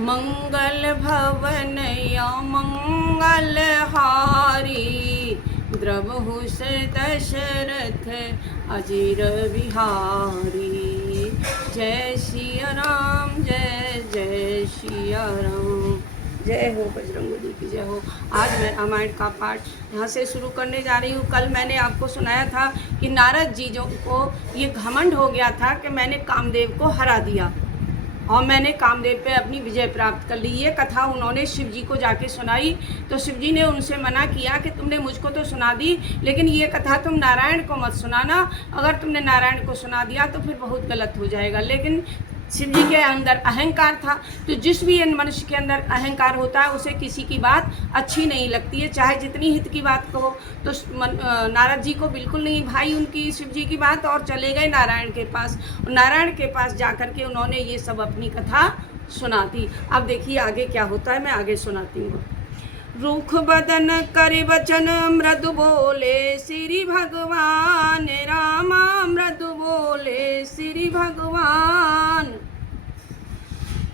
मंगल भवन या मंगल हारी, द्रवहु से दशरथ अजीर बिहारी। जय सिया राम, जय जय सिया राम। जय हो बजरंगबली की जय हो। आज मैं रामायण का पाठ यहाँ से शुरू करने जा रही हूँ। कल मैंने आपको सुनाया था कि नारद जी जो को ये घमंड हो गया था कि मैंने कामदेव को हरा दिया और मैंने कामदेव पे अपनी विजय प्राप्त कर ली। ये कथा उन्होंने शिव जी को जाके सुनाई तो शिव जी ने उनसे मना किया कि तुमने मुझको तो सुना दी, लेकिन ये कथा तुम नारायण को मत सुनाना। अगर तुमने नारायण को सुना दिया तो फिर बहुत गलत हो जाएगा। लेकिन शिव जी के अंदर अहंकार था, तो जिस भी मनुष्य के अंदर अहंकार होता है उसे किसी की बात अच्छी नहीं लगती है, चाहे जितनी हित की बात कहो। तो नारद जी को बिल्कुल नहीं भाई उनकी शिव जी की बात, और चले गए नारायण के पास। नारायण के पास जाकर के उन्होंने ये सब अपनी कथा सुना दी। अब देखिए आगे क्या होता है, मैं आगे सुनाती हूँ। रूख बदन करे वचन मृदु बोले श्री भगवान, रामा मृदु बोले श्री भगवान।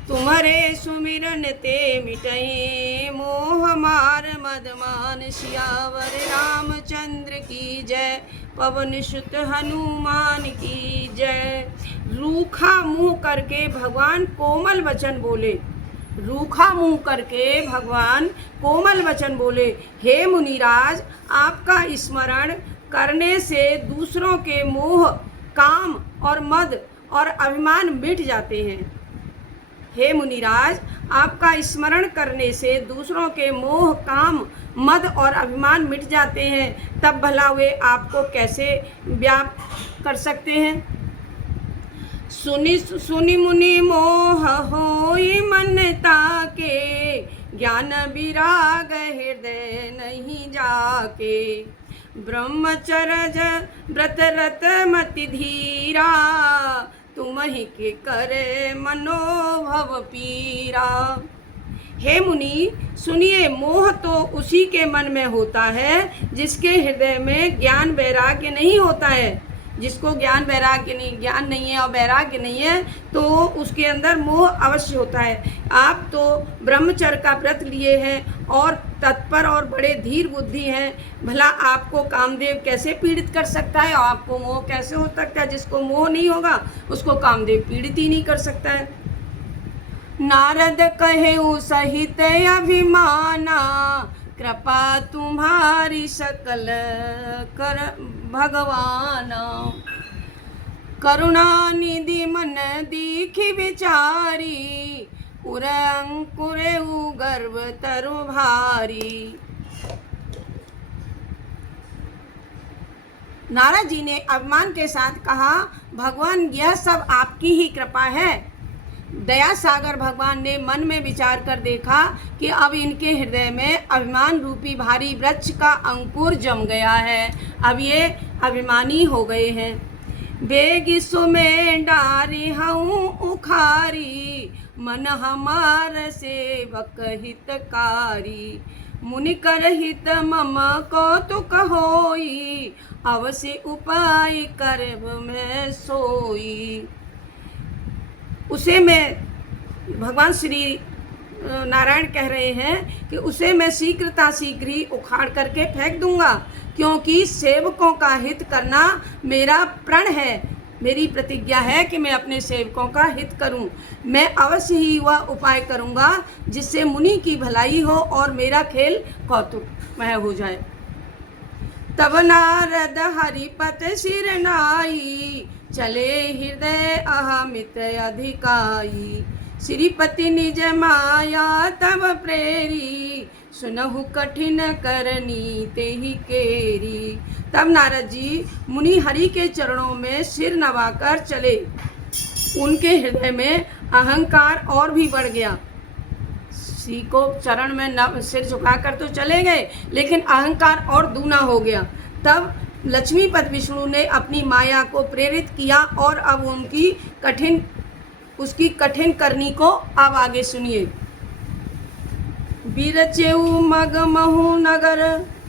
तुम्हारे सुमिरन ते मिटई मोह मार मदमान, सियावर रामचंद्र की जय, पवन सुत हनुमान की जय। रूखा मुंह करके भगवान कोमल वचन बोले, रूखा मुंह करके भगवान कोमल वचन बोले। हे मुनिराज, आपका स्मरण करने से दूसरों के मोह, काम और मद और अभिमान मिट जाते हैं। हे मुनिराज, आपका स्मरण करने से दूसरों के मोह, काम, मद और अभिमान मिट जाते हैं। तब भला वे आपको कैसे व्याप्त कर सकते हैं। सुनि सुनि मुनि मोह होई मन ताके, ज्ञान विराग हृदय नहीं जाके। ब्रह्मचर्य व्रत रत मति धीरा, तुमहि के करे मनोभव पीरा। हे मुनि सुनिए, मोह तो उसी के मन में होता है जिसके हृदय में ज्ञान वैराग्य नहीं होता है। जिसको ज्ञान नहीं है और वैराग्य नहीं है तो उसके अंदर मोह अवश्य होता है। आप तो ब्रह्मचर्य का व्रत लिए हैं और तत्पर और बड़े धीर बुद्धि हैं, भला आपको कामदेव कैसे पीड़ित कर सकता है और आपको मोह कैसे हो सकता है। जिसको मोह नहीं होगा उसको कामदेव पीड़ित ही नहीं कर सकता है। नारद कहे सहित अभिमाना, कृपा तुम्हारी सकल कर भगवान। करुणा निधि मन दीखी विचारी, उर अंकुरे गर्भ तरु भारी। नारद जी ने अभिमान के साथ कहा, भगवान यह सब आपकी ही कृपा है। दया सागर भगवान ने मन में विचार कर देखा कि अब इनके हृदय में अभिमान रूपी भारी वृक्ष का अंकुर जम गया है। अब ये अभिमानी हो गए हैं। बेग सुमें डारी हूँ उखारी, मन हमार सेवक हितकारी। मुनि कर हित मम कौतुक होई, अवश्य उपाय करब मैं सोई। उसे मैं, भगवान श्री नारायण कह रहे हैं कि उसे मैं शीघ्र ही उखाड़ करके फेंक दूंगा, क्योंकि सेवकों का हित करना मेरा प्रण है। मेरी प्रतिज्ञा है कि मैं अपने सेवकों का हित करूं। मैं अवश्य ही वह उपाय करूंगा जिससे मुनि की भलाई हो और मेरा खेल कौतुकमय हो जाए। तब नारद हरिपत सिर नाई, चले हृदय अहमित अधिकाई। श्रीपति निज माया तब प्रेरी, सुनहु कठिन करनी तेहि केरी। तब नारद जी मुनि हरि के चरणों में सिर नवाकर चले। उनके हृदय में अहंकार और भी बढ़ गया। श्री को चरण में सिर झुकाकर तो चले गए, लेकिन अहंकार और दूना हो गया। तब लक्ष्मीपति विष्णु ने अपनी माया को प्रेरित किया और अब उसकी कठिन करनी को अब आगे सुनिए। बिरचेऊ मग महु नगर,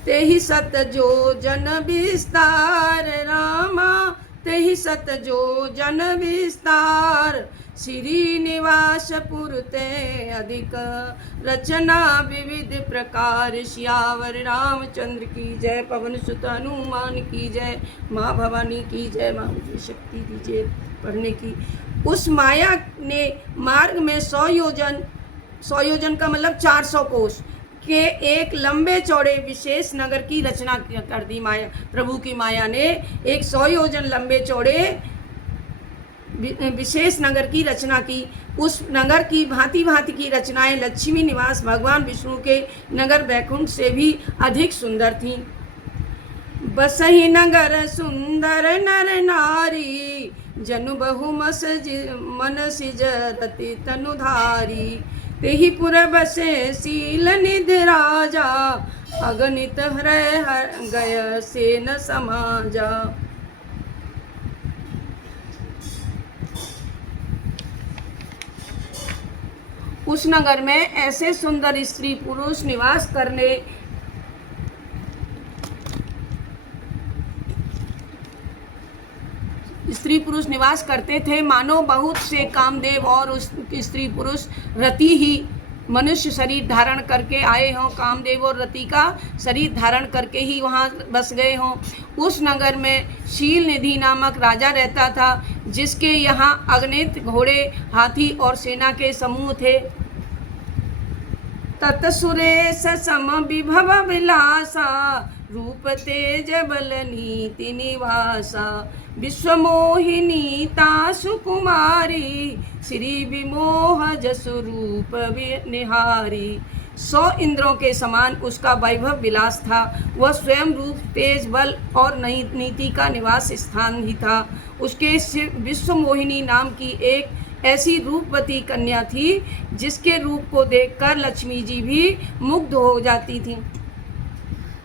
तेहि सत जो जन विस्तार। रामा तेहि सत जो जन विस्तार, श्रीनिवास पुरते अधिक रचना विविध प्रकार। सियावर रामचंद्र की जय, पवन सुत हनुमान की जय, माँ भवानी की जय। माँ मुझे शक्ति दीजिए पढ़ने की। उस माया ने मार्ग में 100 योजन का मतलब 400 कोस के एक लंबे चौड़े विशेष नगर की रचना कर दी। माया, प्रभु की माया ने एक 100 योजन लंबे चौड़े विशेष नगर की रचना की। उस नगर की भांति भांति की रचनाएं लक्ष्मी निवास भगवान विष्णु के नगर बैकुंठ से भी अधिक सुंदर थीं। बसहि नगर सुंदर नर नारी, जनु बहु मन सिजरति तनुधारी। तेहि पुर बसे शील निधि राजा, अगणित हृदय गय से न समाजा। उस नगर में ऐसे सुंदर स्त्री पुरुष निवास करते थे, मानो बहुत से कामदेव और उस स्त्री पुरुष रति ही मनुष्य शरीर धारण करके आए हों, कामदेव और रति का शरीर धारण करके ही वहाँ बस गए हों। उस नगर में शील निधि नामक राजा रहता था, जिसके यहाँ अगणित घोड़े, हाथी और सेना के समूह थे। तत्सुरेश सम विभव विलासा, रूप तेज बल नीति निवासा। विश्वमोहिनी तासु कुमारी, श्री विमोह जसु रूप निहारी। 100 इंद्रों के समान उसका वैभव विलास था। वह स्वयं रूप, तेज, बल और नीति का निवास स्थान ही था। उसके विश्वमोहिनी नाम की एक ऐसी रूपवती कन्या थी, जिसके रूप को देखकर लक्ष्मी जी भी मुग्ध हो जाती थीं।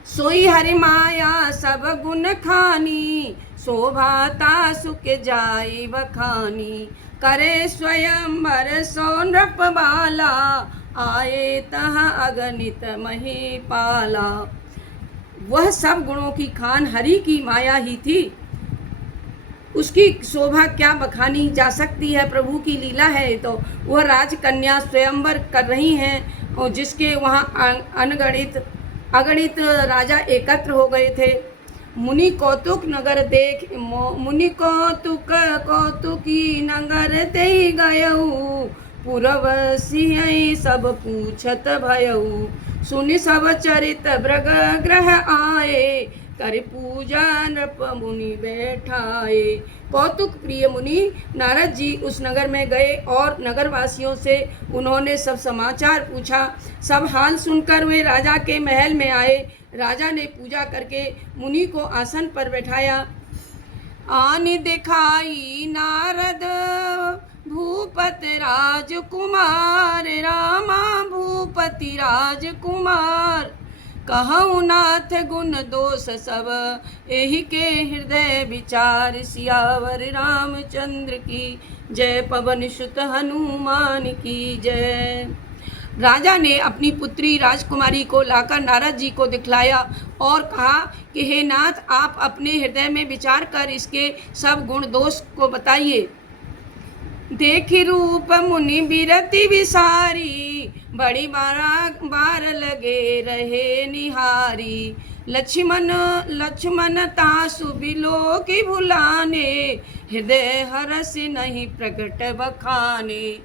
सोई हरि माया सब गुण खानी, शोभाता सुख जाई बखानी। करे स्वयंवर सो नृप बाला, आए तह अगणित महीपाला। वह सब गुणों की खान हरि की माया ही थी। उसकी शोभा क्या बखानी जा सकती है, प्रभु की लीला है। तो वह राजकन्या स्वयंवर कर रही हैं, और जिसके वहाँ अगणित राजा एकत्र हो गए थे। मुनि कौतुक नगर देख, मुनि कौतुकी नगर ते गयऊ, पुरवसी सब पूछत भयऊ। सुनि सब चरित मृग ग्रह आए, कर पूजा नृप मुनि बैठाए। कौतुक प्रिय मुनि नारद जी उस नगर में गए और नगरवासियों से उन्होंने सब समाचार पूछा। सब हाल सुनकर वे राजा के महल में आए। राजा ने पूजा करके मुनि को आसन पर बैठाया। आनि दिखाई नारद भूपति राजकुमार, रामा भूपति राजकुमार। कहूँ नाथ गुण दोष सब, एहि के हृदय विचार। सियावर रामचंद्र की जय, पवन सुत हनुमान की जय। राजा ने अपनी पुत्री राजकुमारी को लाकर नारद जी को दिखलाया और कहा कि हे नाथ, आप अपने हृदय में विचार कर इसके सब गुण दोष को बताइए। देखि रूप मुनि बिरति विसारी, बड़ी बार लगे रहे निहारी। लक्ष्मण तासु बिलो की भुलाने, हृदय हरस नहीं प्रकट बखाने।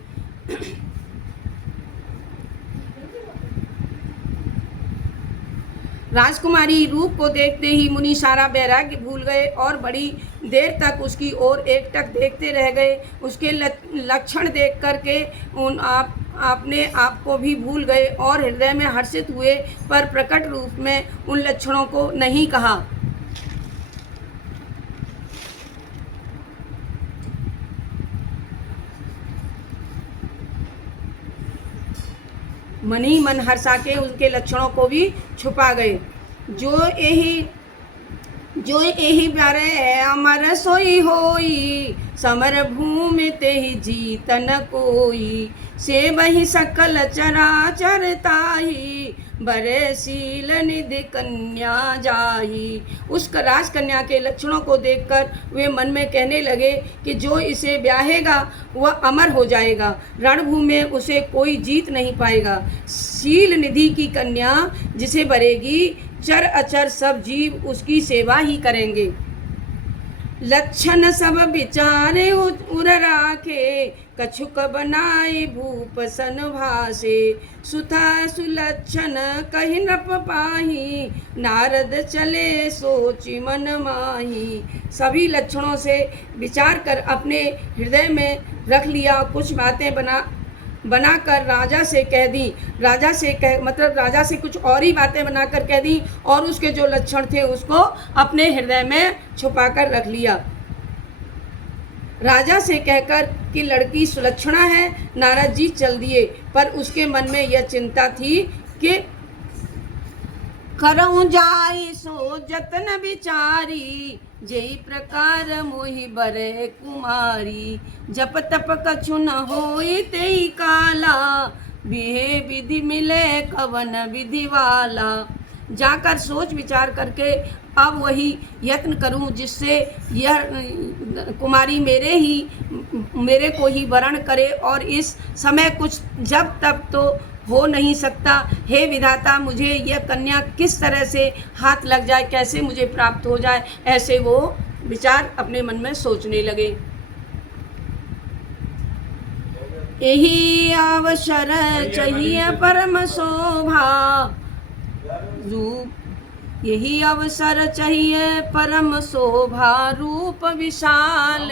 राजकुमारी रूप को देखते ही मुनि सारा वैराग्य भूल गए और बड़ी देर तक उसकी ओर एकटक देखते रह गए। उसके लक्षण देख करके अपने आप को भी भूल गए और हृदय में हर्षित हुए, पर प्रकट रूप में उन लक्षणों को नहीं कहा। मनी मन हर्षा के उनके लक्षणों को भी छुपा गए। जो यही प्यारे अमर सोई होई, समर भूमि ते ही जीत न कोई। से वही सकल चराचर ताही, बरे शील निधि कन्या जाही। उस राजकन्या के लक्षणों को देखकर वे मन में कहने लगे कि जो इसे ब्याहेगा वह अमर हो जाएगा, रणभूमि में उसे कोई जीत नहीं पाएगा। शील निधि की कन्या जिसे बरेगी, चर अचर सब जीव उसकी सेवा ही करेंगे। लक्षण सब विचारे उर राखे, कछुक बनाए भूप सन भासे। सुथा सुलक्षण कहि नप पाही, नारद चले सोचि मन माही। सभी लक्षणों से विचार कर अपने हृदय में रख लिया, कुछ बातें बनाकर राजा से कह दी। राजा से कुछ और ही बातें बनाकर कह दी और उसके जो लक्षण थे उसको अपने हृदय में छुपाकर रख लिया। राजा से कहकर कि लड़की सुलक्षणा है, नारद जी चल दिए, पर उसके मन में यह चिंता थी कि करऊं जाई सो जतन विचारी, जेई प्रकार मोहि बरे कुमारी। जप तप कछु न होई तेई काला, बिहे विधि मिले कवन विधि वाला। जाकर सोच विचार करके अब वही यत्न करूं जिससे यह कुमारी मेरे को ही वरण करे, और इस समय कुछ जब तब तो हो नहीं सकता। हे विधाता, मुझे यह कन्या किस तरह से हाथ लग जाए, कैसे मुझे प्राप्त हो जाए, ऐसे वो विचार अपने मन में सोचने लगे। यही अवसर चाहिए परम शोभा रूप, यही अवसर चाहिए परम शोभा रूप विशाल।